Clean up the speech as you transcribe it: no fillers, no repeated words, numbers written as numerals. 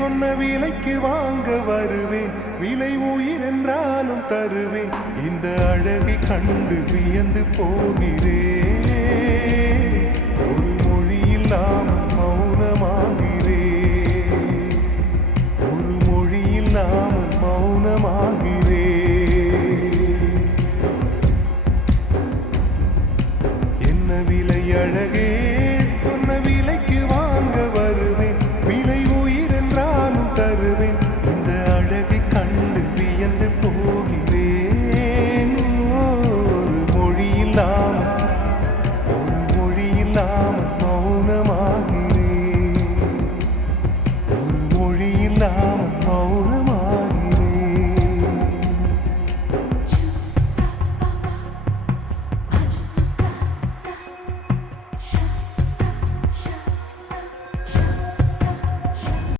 சொன்ன விலைக்கு வாங்க வருவேன், விலை உயிர் என்றாலும் தருவேன். இந்த அழகை கண்டு வியந்து போகிறேன்.